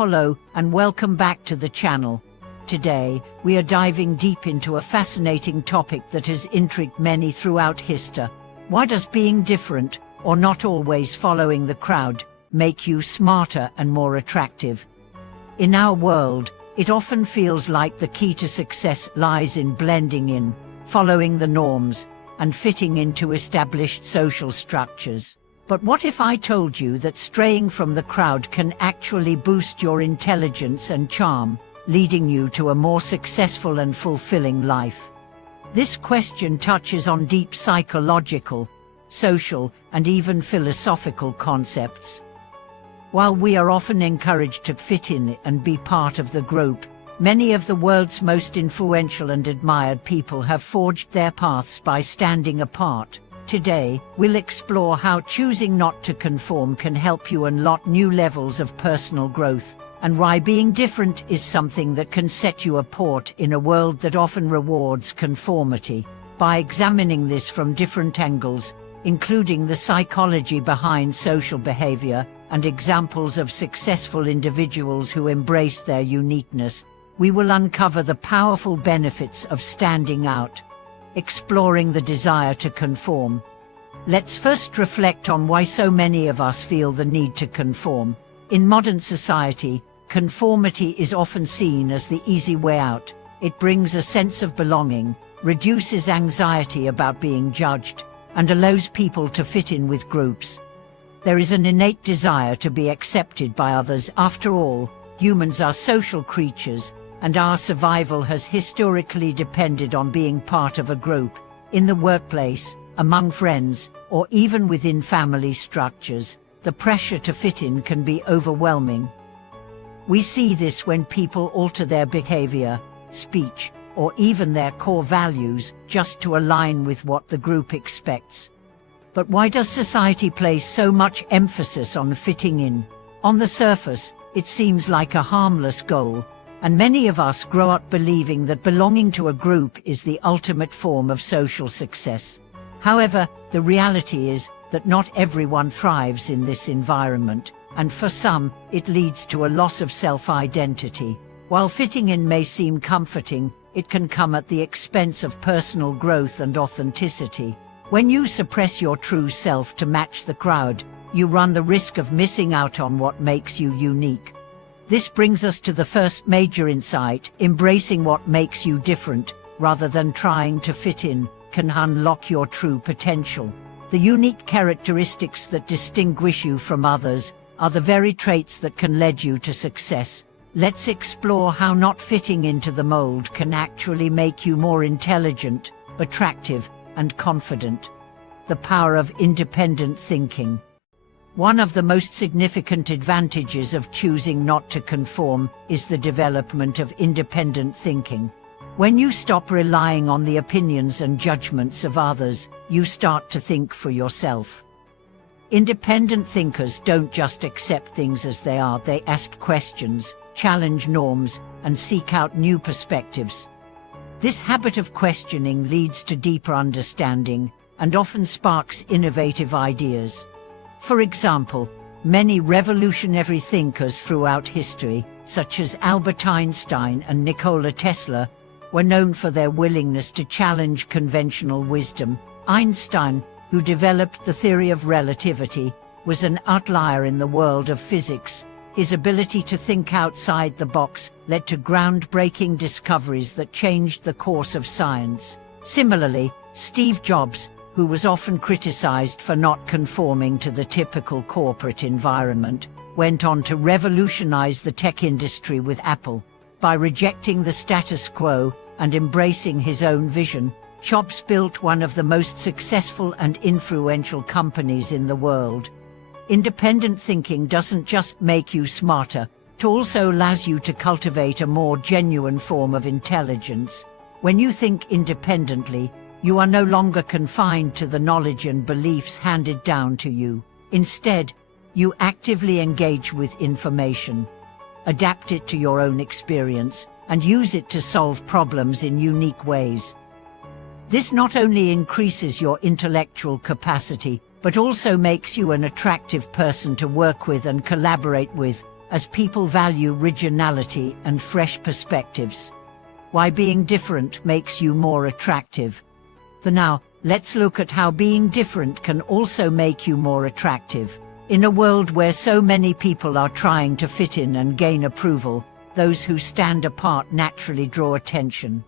Hello and welcome back to the channel. Today, we are diving deep into a fascinating topic that has intrigued many throughout history. Why does being different, or not always following the crowd, make you smarter and more attractive? In our world, it often feels like the key to success lies in blending in, following the norms, and fitting into established social structures. But what if I told you that straying from the crowd can actually boost your intelligence and charm, leading you to a more successful and fulfilling life? This question touches on deep psychological, social, and even philosophical concepts. While we are often encouraged to fit in and be part of the group, many of the world's most influential and admired people have forged their paths by standing apart. Today, we'll explore how choosing not to conform can help you unlock new levels of personal growth, and why being different is something that can set you apart in a world that often rewards conformity. By examining this from different angles, including the psychology behind social behavior and examples of successful individuals who embrace their uniqueness, we will uncover the powerful benefits of standing out. Exploring the desire to conform. Let's first reflect on why so many of us feel the need to conform. In modern society, conformity is often seen as the easy way out. It brings a sense of belonging, reduces anxiety about being judged, and allows people to fit in with groups. There is an innate desire to be accepted by others. After all, humans are social creatures, and our survival has historically depended on being part of a group. In the workplace, among friends, or even within family structures, the pressure to fit in can be overwhelming. We see this when people alter their behavior, speech, or even their core values just to align with what the group expects. But why does society place so much emphasis on fitting in? On the surface, it seems like a harmless goal, and many of us grow up believing that belonging to a group is the ultimate form of social success. However, the reality is that not everyone thrives in this environment, and for some, it leads to a loss of self-identity. While fitting in may seem comforting, it can come at the expense of personal growth and authenticity. When you suppress your true self to match the crowd, you run the risk of missing out on what makes you unique. This brings us to the first major insight: embracing what makes you different, rather than trying to fit in, can unlock your true potential. The unique characteristics that distinguish you from others are the very traits that can lead you to success. Let's explore how not fitting into the mold can actually make you more intelligent, attractive, and confident. The power of independent thinking. One of the most significant advantages of choosing not to conform is the development of independent thinking. When you stop relying on the opinions and judgments of others, you start to think for yourself. Independent thinkers don't just accept things as they are, they ask questions, challenge norms, and seek out new perspectives. This habit of questioning leads to deeper understanding and often sparks innovative ideas. For example, many revolutionary thinkers throughout history, such as Albert Einstein and Nikola Tesla, were known for their willingness to challenge conventional wisdom. Einstein, who developed the theory of relativity, was an outlier in the world of physics. His ability to think outside the box led to groundbreaking discoveries that changed the course of science. Similarly, Steve Jobs, who was often criticized for not conforming to the typical corporate environment, went on to revolutionize the tech industry with Apple. By rejecting the status quo and embracing his own vision, Jobs built one of the most successful and influential companies in the world. Independent thinking doesn't just make you smarter, it also allows you to cultivate a more genuine form of intelligence. When you think independently, you are no longer confined to the knowledge and beliefs handed down to you. Instead, you actively engage with information, adapt it to your own experience, and use it to solve problems in unique ways. This not only increases your intellectual capacity, but also makes you an attractive person to work with and collaborate with, as people value originality and fresh perspectives. Why being different makes you more attractive. Now, let's look at how being different can also make you more attractive. In a world where so many people are trying to fit in and gain approval, those who stand apart naturally draw attention.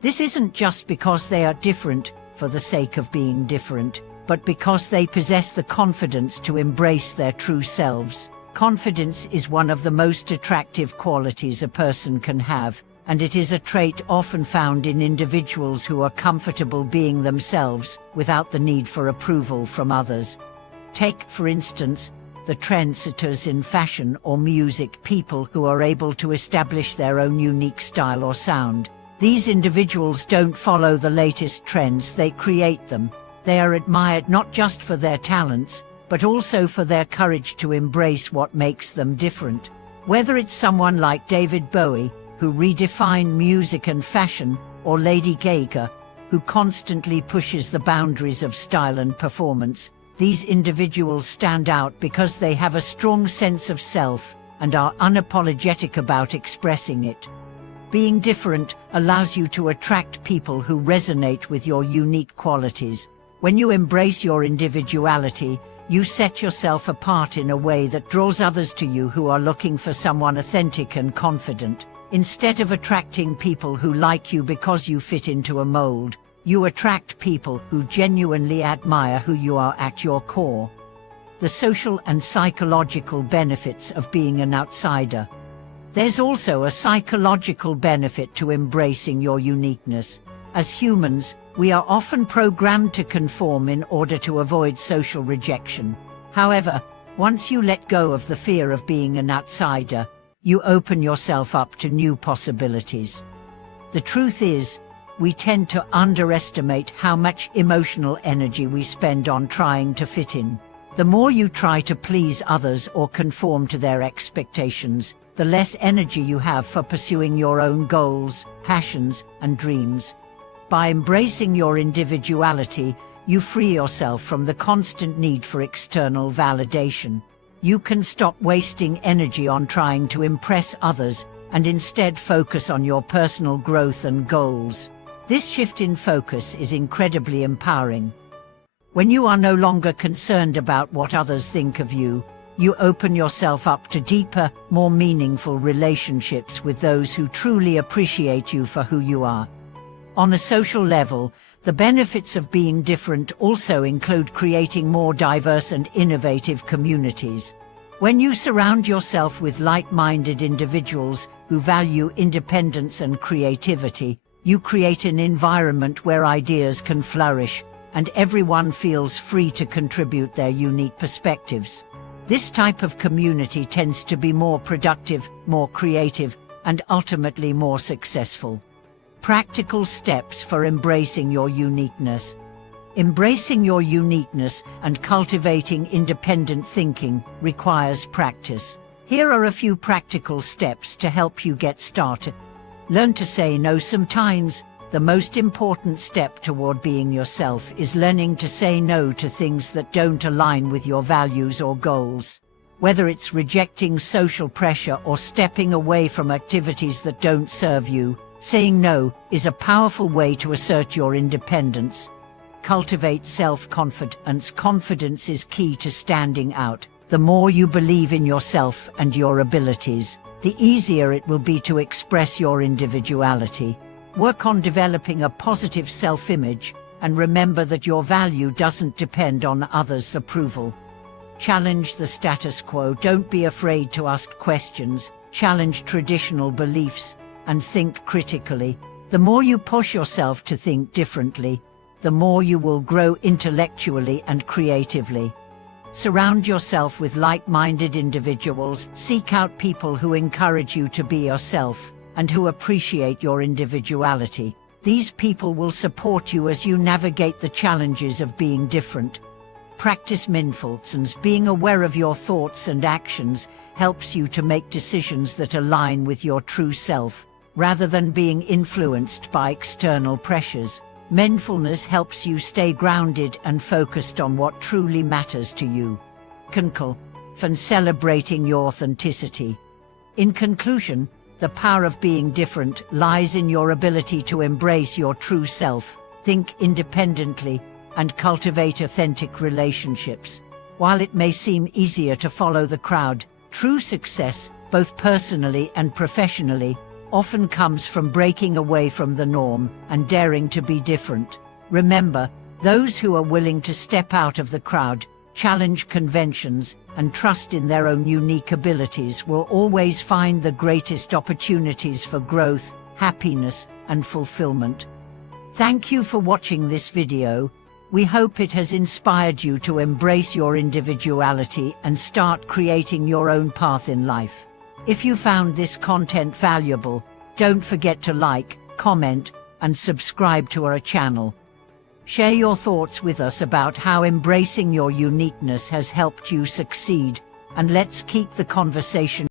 This isn't just because they are different for the sake of being different, but because they possess the confidence to embrace their true selves. Confidence is one of the most attractive qualities a person can have, and it is a trait often found in individuals who are comfortable being themselves without the need for approval from others. Take, for instance, the trendsetters in fashion or music, people who are able to establish their own unique style or sound. These individuals don't follow the latest trends, they create them. They are admired not just for their talents, but also for their courage to embrace what makes them different. Whether it's someone like David Bowie, who redefined music and fashion, or Lady Gaga, who constantly pushes the boundaries of style and performance, these individuals stand out because they have a strong sense of self and are unapologetic about expressing it. Being different allows you to attract people who resonate with your unique qualities. When you embrace your individuality, you set yourself apart in a way that draws others to you who are looking for someone authentic and confident. Instead of attracting people who like you because you fit into a mold, you attract people who genuinely admire who you are at your core. The social and psychological benefits of being an outsider. There's also a psychological benefit to embracing your uniqueness. As humans, we are often programmed to conform in order to avoid social rejection. However, once you let go of the fear of being an outsider, you open yourself up to new possibilities. The truth is, we tend to underestimate how much emotional energy we spend on trying to fit in. The more you try to please others or conform to their expectations, the less energy you have for pursuing your own goals, passions, and dreams. By embracing your individuality, you free yourself from the constant need for external validation. You can stop wasting energy on trying to impress others and instead focus on your personal growth and goals. This shift in focus is incredibly empowering. When you are no longer concerned about what others think of you, you open yourself up to deeper, more meaningful relationships with those who truly appreciate you for who you are. On a social level, the benefits of being different also include creating more diverse and innovative communities. When you surround yourself with like-minded individuals who value independence and creativity, you create an environment where ideas can flourish, and everyone feels free to contribute their unique perspectives. This type of community tends to be more productive, more creative, and ultimately more successful. Practical steps for embracing your uniqueness. Embracing your uniqueness and cultivating independent thinking requires practice. Here are a few practical steps to help you get started. Learn to say no sometimes. The most important step toward being yourself is learning to say no to things that don't align with your values or goals. Whether it's rejecting social pressure or stepping away from activities that don't serve you, saying no is a powerful way to assert your independence. Cultivate self-confidence. Confidence is key to standing out. The more you believe in yourself and your abilities, the easier it will be to express your individuality. Work on developing a positive self-image, and remember that your value doesn't depend on others' approval. Challenge the status quo. Don't be afraid to ask questions, challenge traditional beliefs, and think critically. The more you push yourself to think differently, the more you will grow intellectually and creatively. Surround yourself with like-minded individuals. Seek out people who encourage you to be yourself and who appreciate your individuality. These people will support you as you navigate the challenges of being different. Practice mindfulness. Being aware of your thoughts and actions helps you to make decisions that align with your true self, rather than being influenced by external pressures. Mindfulness helps you stay grounded and focused on what truly matters to you. and celebrating your authenticity. In conclusion, the power of being different lies in your ability to embrace your true self, think independently, and cultivate authentic relationships. While it may seem easier to follow the crowd, true success, both personally and professionally, often comes from breaking away from the norm and daring to be different. Remember, those who are willing to step out of the crowd, challenge conventions, and trust in their own unique abilities will always find the greatest opportunities for growth, happiness, and fulfillment. Thank you for watching this video. We hope it has inspired you to embrace your individuality and start creating your own path in life. If you found this content valuable, don't forget to like, comment, and subscribe to our channel. Share your thoughts with us about how embracing your uniqueness has helped you succeed, and let's keep the conversation